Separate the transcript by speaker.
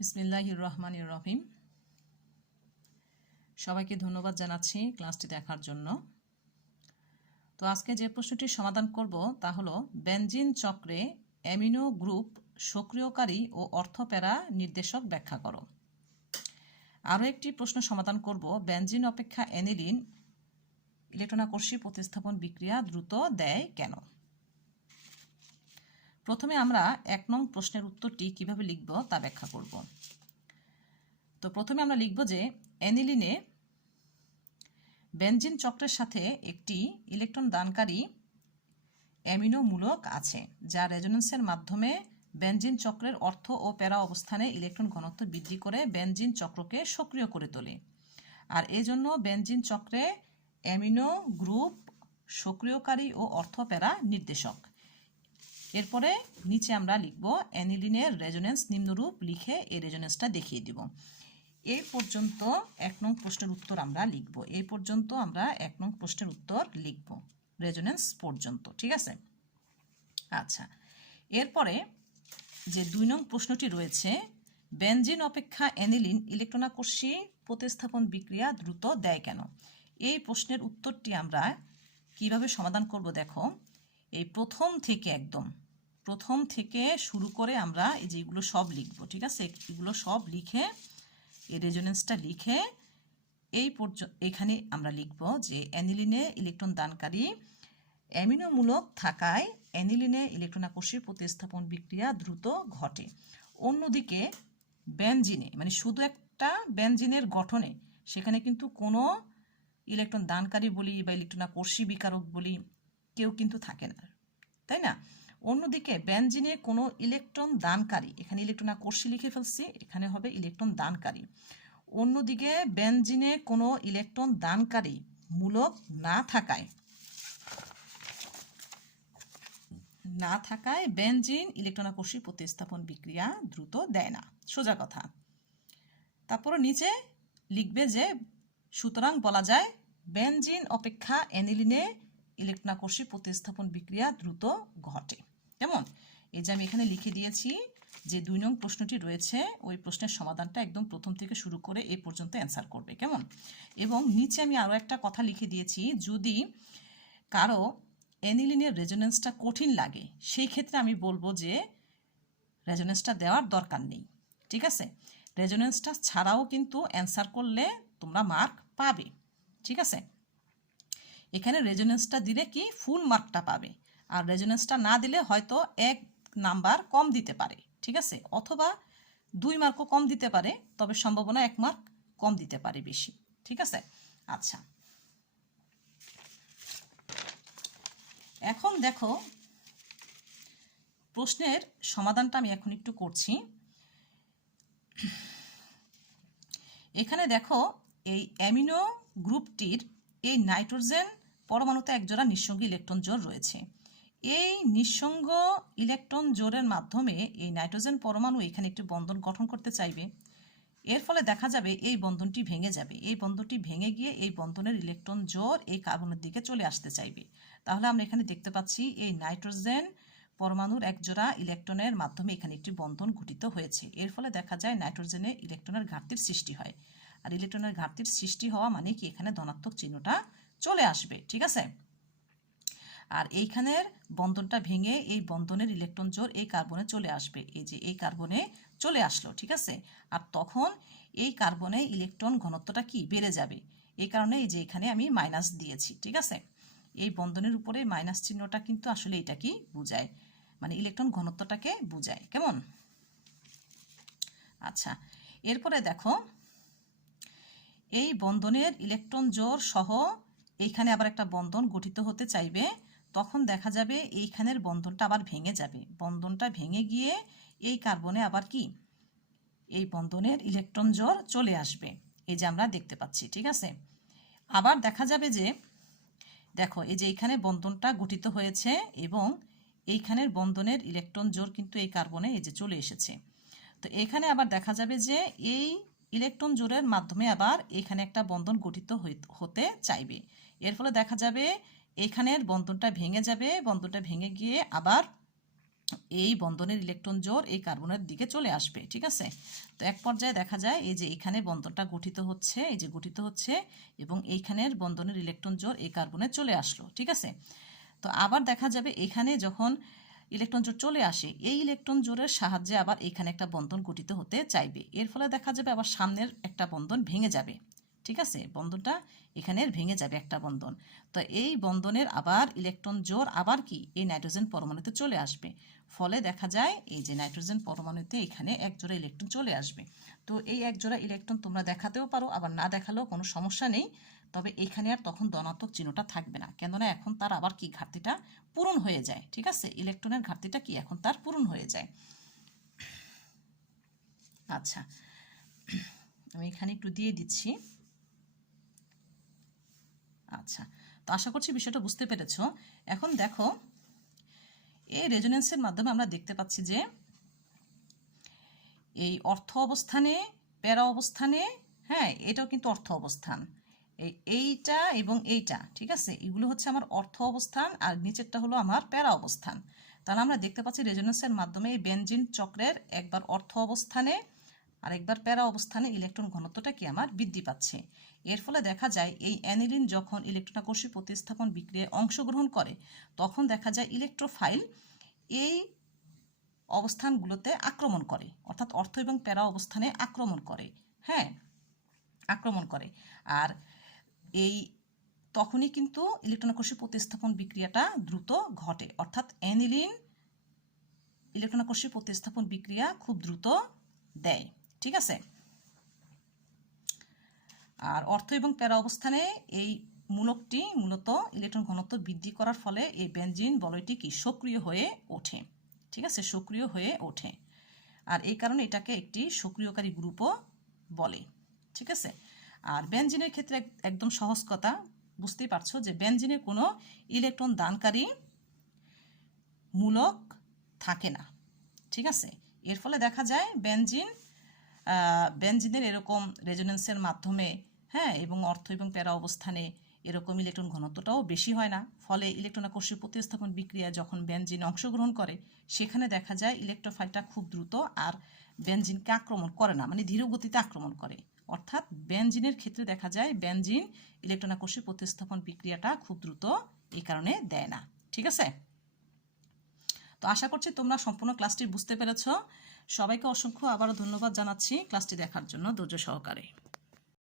Speaker 1: বিসমিল্লাহির রহমান রহিম। সবাইকে ধন্যবাদ জানাচ্ছি ক্লাসটি দেখার জন্য। তো আজকে যে প্রশ্নটি সমাধান করব তা হলো, বেনজিন চক্রে অ্যামিনো গ্রুপ সক্রিয়কারী ও অর্থপ্যারা নির্দেশক ব্যাখ্যা করো। আরও একটি প্রশ্ন সমাধান করব বেঞ্জিন অপেক্ষা অ্যানিলিন ইলেকট্রনাকর্ষী প্রতিস্থাপন বিক্রিয়া দ্রুত দেয় কেন? প্রথমে আমরা এক নং প্রশ্নের উত্তরটি কীভাবে লিখব তা ব্যাখ্যা করব। তো প্রথমে আমরা লিখব যে অ্যানিলিনে বেনজিন চক্রের সাথে একটি ইলেকট্রন দানকারী অ্যামিনো মূলক আছে, যা রেজোনেন্সের মাধ্যমে বেনজিন চক্রের অর্থ ও প্যারা অবস্থানে ইলেকট্রন ঘনত্ব বৃদ্ধি করে বেঞ্জিন চক্রকে সক্রিয় করে তোলে। আর এজন্য বেনজিন চক্রে অ্যামিনো গ্রুপ সক্রিয়কারী ও অর্থ প্যারা নির্দেশক। এরপরে নিচে আমরা লিখব অ্যানিলিনের রেজোনেন্স নিম্নরূপ লিখে এই রেজোনেন্সটা দেখিয়ে দিব। এই পর্যন্ত এক নং প্রশ্নের উত্তর আমরা লিখব। এই পর্যন্ত আমরা এক নং প্রশ্নের উত্তর লিখব রেজোনেন্স পর্যন্ত, ঠিক আছে? আচ্ছা এরপরে যে দুই নং প্রশ্নটি রয়েছে বেঞ্জিন অপেক্ষা অ্যানিলিন ইলেকট্রনাকর্ষী প্রতিস্থাপন বিক্রিয়া দ্রুত দেয় কেন? এই প্রশ্নের উত্তরটি আমরা কীভাবে সমাধান করব দেখো? এই প্রথম থেকে একদম প্রথম থেকে শুরু করে আমরা এই যেগুলো সব লিখব, ঠিক আছে? এগুলো সব লিখে এই রেজোনেন্সটা লিখে এই পর্যন্ত এখানে আমরা লিখব যে অ্যানিলিনে ইলেকট্রন দানকারী অ্যামিনোমূলক থাকায় অ্যানিলিনে ইলেকট্রনাকর্ষীর প্রতিস্থাপন বিক্রিয়া দ্রুত ঘটে। অন্যদিকে বেনজিনে মানে শুধু একটা বেনজিনের গঠনে সেখানে কিন্তু কোনো ইলেকট্রন দানকারী বলি বা ইলেকট্রনাকর্ষী বিকারক বলি কেউ কিন্তু থাকে না, তাই না? অন্যদিকে বেনজিনে কোনো ইলেকট্রন দানকারী, এখানে ইলেকট্রন আকর্ষী লিখে ফেলছি, এখানে হবে ইলেকট্রন দানকারী। অন্যদিকে বেনজিনে কোনো ইলেকট্রন দানকারী মূলক না থাকায় না থাকায় বেনজিন ইলেকট্রনাকর্ষী প্রতিস্থাপন বিক্রিয়া দ্রুত দেয় না। সোজা কথা। তারপর নিচে লিখবে যে, সুতরাং বলা যায় বেনজিন অপেক্ষা অ্যানিলিনে ইলেকট্রনাকর্ষী প্রতিস্থাপন বিক্রিয়া দ্রুত ঘটে। কেমন? এই যে আমি এখানে লিখে দিয়েছি যে দুই নং প্রশ্নটি রয়েছে, ওই প্রশ্নের সমাধানটা একদম প্রথম থেকে শুরু করে এই পর্যন্ত অ্যান্সার করবে, কেমন? এবং নিচে আমি আরও একটা কথা লিখে দিয়েছি, যদি কারও অ্যানিলিনের রেজোনেন্সটা কঠিন লাগে, সেই ক্ষেত্রে আমি বলব যে রেজোনেন্সটা দেওয়ার দরকার নেই, ঠিক আছে? রেজোনেন্সটা ছাড়াও কিন্তু অ্যান্সার করলে তোমরা মার্ক পাবে, ঠিক আছে? এখানে রেজোনেন্সটা দিলে কি? ফুল মার্কটা পাবে। আর রেজোনেন্সটা না দিলে হয়তো এক নাম্বার কম দিতে পারে, ঠিক আছে? অথবা দুই মার্কও কম দিতে পারে, তবে সম্ভাবনা এক মার্ক কম দিতে পারে বেশি, ঠিক আছে? আচ্ছা। এখন দেখো, প্রশ্নের সমাধানটা আমি এখন একটু করছি। এখানে দেখো, এই অ্যামিনো গ্রুপটির এই নাইট্রোজেন পরমাণুতে একজোড়া নিঃসঙ্গী ইলেকট্রন জোর রয়েছে। এই নিঃসঙ্গ ইলেকট্রন জোরের মাধ্যমে এই নাইট্রোজেন পরমাণু এখানে একটি বন্ধন গঠন করতে চাইবে। এর ফলে দেখা যাবে এই বন্ধনটি ভেঙে যাবে। এই বন্ধনটি ভেঙে গিয়ে এই বন্ধনের ইলেকট্রন জোর এই কার্বনের দিকে চলে আসতে চাইবে। তাহলে আমরা এখানে দেখতে পাচ্ছি এই নাইট্রোজেন পরমাণুর একজোড়া ইলেকট্রনের মাধ্যমে এখানে একটি বন্ধন ঘটিত হয়েছে। এর ফলে দেখা যায় নাইট্রোজেনে ইলেকট্রনের ঘাটতির সৃষ্টি হয়। আর ইলেকট্রনের ঘাটতির সৃষ্টি হওয়া মানে কি? এখানে ধনাত্মক চিহ্নটা চলে আসবে। ঠিক আছে? আর এইখানের বন্ধনটা ভেঙে এই বন্ধনের ইলেকট্রন জোর এই কার্বনে চলে আসবে। এই যে এই কার্বনে চলে আসলো, ঠিক আছে? আর তখন এই কার্বনে ইলেকট্রন ঘনত্বটা কি? বেড়ে যাবে। এই কারণে এই যে এখানে আমি মাইনাস দিয়েছি, ঠিক আছে? এই বন্ধনের উপরে মাইনাস চিহ্নটা কিন্তু আসলে এটা কি? বোঝায়। মানে ইলেকট্রন ঘনত্বটাকে বোঝায়। কেমন? আচ্ছা এরপরে দেখো, এই বন্ধনের ইলেকট্রন জোর সহ এইখানে আবার একটা বন্ধন গঠিত হতে চাইবে। তখন দেখা যাবে এইখানের বন্ধনটা আবার ভেঙে যাবে। বন্ধনটা ভেঙে গিয়ে এই কার্বনে আবার কি? এই বন্ধনের ইলেকট্রন জোর চলে আসবে। এই যে আমরা দেখতে পাচ্ছি, ঠিক আছে? আবার দেখা যাবে যে, দেখো, এই যে এইখানে বন্ধনটা গঠিত হয়েছে এবং এইখানের বন্ধনের ইলেকট্রন জোর কিন্তু এই কার্বনে এই যে চলে এসেছে। তো এখানে আবার দেখা যাবে যে এই ইলেকট্রন জোরের মাধ্যমে আবার এখানে একটা বন্ধন গঠিত হতে চাইবে। এর ফলে দেখা যাবে এখানের বন্ধনটা ভেঙে যাবে, বন্ধনটা ভেঙে গিয়ে আবার এই বন্ধনের ইলেকট্রন জোর এই কার্বনের দিকে চলে আসবে, ঠিক আছে? তো এক পর্যায়ে দেখা যায় এই যে এখানে বন্ধনটা গঠিত হচ্ছে, এই যে গঠিত হচ্ছে এবং এইখানের বন্ধনের ইলেকট্রন জোর এই কার্বনে চলে আসলো, ঠিক আছে? তো আবার দেখা যাবে এখানে যখন ইলেকট্রন জোর চলে আসে, এই ইলেকট্রন জোরের সাহায্যে আবার এখানে একটা বন্ধন গঠিত হতে চাইবে। এর ফলে দেখা যাবে আবার সামনের একটা বন্ধন ভেঙে যাবে। ঠিক আছে? বন্ধনটা এখানে ভেঙে যাবে একটা বন্ধন। তো এই বন্ধনের আবার ইলেকট্রন জোর আবার কি? এই নাইট্রোজেন পরমাণুতে চলে আসবে। ফলে দেখা যায় এই যে নাইট্রোজেন পরমাণুতে এখানে এক জোড়া ইলেকট্রন চলে আসবে। তো এই এক জোড়া ইলেকট্রন তোমরা দেখাতেও পারো, আবার না দেখালেও কোনো সমস্যা নেই। তবে এখানে আর তখন ধনাত্মক চিহ্নটা থাকবে না। কেননা এখন তার আবার কি ঘাটতিটা পূরণ হয়ে যায়, ঠিক আছে? ইলেকট্রনের ঘাটতিটা কি এখন তার পূরণ হয়ে যায়? আচ্ছা আমি এখানে একটু দিয়ে দিচ্ছি। আচ্ছা তো আশা করছি বিষয়টা বুঝতে পেরেছ। এখন দেখো, এই রেজোনেন্সের মাধ্যমে আমরা দেখতে পাচ্ছি যে এই অর্থ অবস্থানে, প্যারা অবস্থানে হ্যাঁ এটাও কিন্তু অর্থ অবস্থান। এই এইটা এবং এইটা, ঠিক আছে? এগুলো হচ্ছে আমার অর্থ অবস্থান আর নিচেরটা হলো আমার প্যারা অবস্থান। তাহলে আমরা দেখতে পাচ্ছি রেজোনেন্সের মাধ্যমে এই বেনজিন চক্রের একবার অর্থ অবস্থানে আর একবার প্যারা অবস্থানে ইলেকট্রন ঘনত্বটা কি আমার বৃদ্ধি পাচ্ছে। এর ফলে দেখা যায়, এই অ্যানিলিন যখন ইলেকট্রনাকর্ষী প্রতিস্থাপন বিক্রিয়ায় অংশগ্রহণ করে, তখন দেখা যায় ইলেকট্রোফাইল এই অবস্থানগুলোতে আক্রমণ করে, অর্থাৎ অর্থ এবং প্যারা অবস্থানে আক্রমণ করে হ্যাঁ আক্রমণ করে। আর এই তখনই কিন্তু ইলেকট্রনাকর্ষী প্রতিস্থাপন বিক্রিয়াটা দ্রুত ঘটে, অর্থাৎ অ্যানিলিন ইলেকট্রনাকর্ষী প্রতিস্থাপন বিক্রিয়া খুব দ্রুত দেয়, ঠিক আছে? আর অর্থ এবং প্যারা অবস্থানে এই মূলকটি মূলত ইলেকট্রন ঘনত্ব বৃদ্ধি করার ফলে এই বেনজিন বলয়টি কি সক্রিয় হয়ে ওঠে। ঠিক আছে? সক্রিয় হয়ে ওঠে। আর এই কারণে এটাকে একটি সক্রিয়কারী গ্রুপও বলে। ঠিক আছে? আর বেনজিনের ক্ষেত্রে এক- একদম সহজ কথা। বুঝতেই পারছ যে বেনজিনের কোনো ইলেকট্রন দানকারী মূলক থাকে না। ঠিক আছে? এর ফলে দেখা যায় বেনজিন আহ, বেনজিনের এরকম রেজোনেন্সের মাধ্যমে হ্যাঁ এবং অর্থ এবং প্যারা অবস্থানে এরকম ইলেকট্রন ঘনত্বটাও বেশি হয় না। ফলে ইলেকট্রন আকর্ষী প্রতিস্থাপন বিক্রিয়া যখন বেনজিন অংশগ্রহণ করে, সেখানে দেখা যায় ইলেকট্রোফাইলটা খুব দ্রুত আর বেনজিনকে আক্রমণ করে না মানে ধীর গতিতে আক্রমণ করে। অর্থাৎ বেনজিনের ক্ষেত্রে দেখা যায় বেনজিন ইলেকট্রন আকর্ষী প্রতিস্থাপন বিক্রিয়াটা খুব দ্রুত এই কারণে দেয় না। ঠিক আছে? তো আশা করছি তোমরা সম্পূর্ণ ক্লাসটি বুঝতে পেরেছ। সবাইকে অসংখ্য আবারও ধন্যবাদ জানাচ্ছি ক্লাসটি দেখার জন্য ধৈর্য সহকারে।